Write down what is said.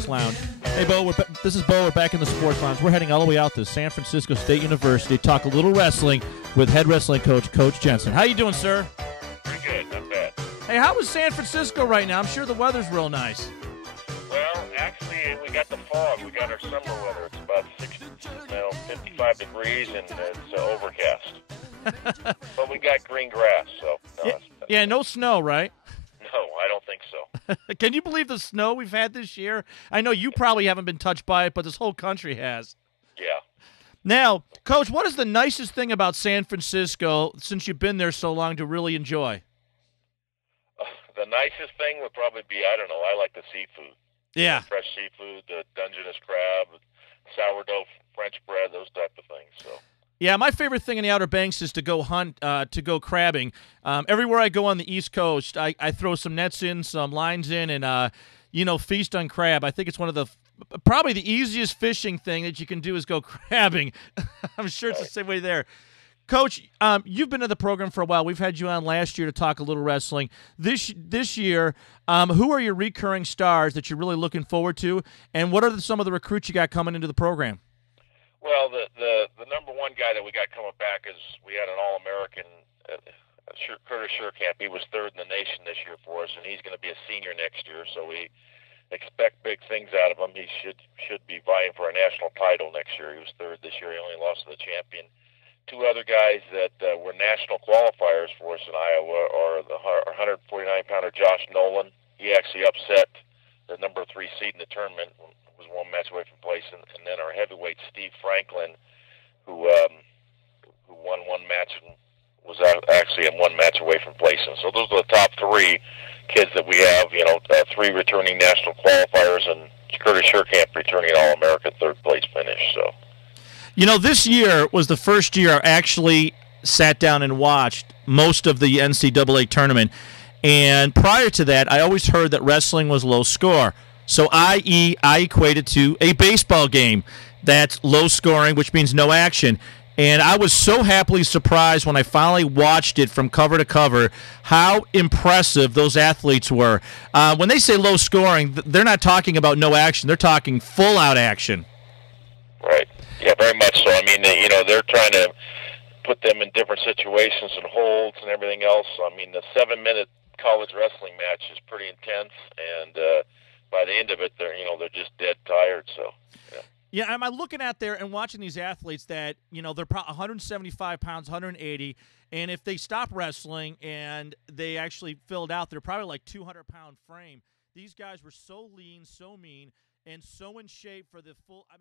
Sports Lounge. Hey, Bo, this is Bo. We're back in the Sports Lounge. We're heading all the way out to San Francisco State University to talk a little wrestling with head wrestling coach, Coach Jensen. How you doing, sir? Pretty good, not bad. Hey, how is San Francisco right now? I'm sure the weather's real nice. Well, actually, we got the fog. We got our summer weather. It's about 55 degrees, and it's overcast. But we got green grass, so. Yeah, no snow, right? No, I don't think so. Can you believe the snow we've had this year? I know you probably haven't been touched by it, but this whole country has. Yeah. Now, Coach, what is the nicest thing about San Francisco since you've been there so long to really enjoy? The nicest thing would probably be, I don't know, I like the seafood. Yeah. Fresh seafood, the Dungeness crab, sourdough French bread, those type of things. So. Yeah, my favorite thing in the Outer Banks is to go hunt, to go crabbing. Everywhere I go on the East Coast, I throw some nets in, some lines in, and, feast on crab. I think it's one of the probably the easiest fishing thing that you can do is go crabbing. I'm sure it's the same way there. Coach, you've been in the program for a while. We've had you on last year to talk a little wrestling. This year, who are your recurring stars that you're really looking forward to, and what are some of the recruits you got coming into the program? Well, the number one guy that we got coming back is we had an All-American, Curtis Sherkamp. He was third in the nation this year for us, and he's going to be a senior next year, so we expect big things out of him. He should be vying for a national title next year. He was third this year. He only lost to the champion. Two other guys that were national qualifiers for us in Iowa are the 149-pounder Josh Nolan. He actually upset the number 3 seed in the tournament, was one match away from placing, and then our heavyweight Steve Franklin, who won one match and was actually in one match away from placing. So those are the top 3 kids that we have. 3 returning national qualifiers and Curtis Sherkamp returning All-American third place finish. So. This year was the first year I actually sat down and watched most of the NCAA tournament. And prior to that, I always heard that wrestling was low score. So, i.e., I equate it to a baseball game that's low scoring, which means no action. And I was so happily surprised when I finally watched it from cover to cover how impressive those athletes were. When they say low scoring, they're not talking about no action. They're talking full-out action. Right. Yeah, very much so. I mean, they're trying to put them in different situations and holds and everything else. I mean, the 7-minute college wrestling match is pretty intense, and by the end of it, they're just dead tired. So. Yeah, I'm looking out there and watching these athletes that, they're 175 pounds, 180, and if they stop wrestling and they actually filled out, they're probably like 200-pound frame. These guys were so lean, so mean, and so in shape for the full –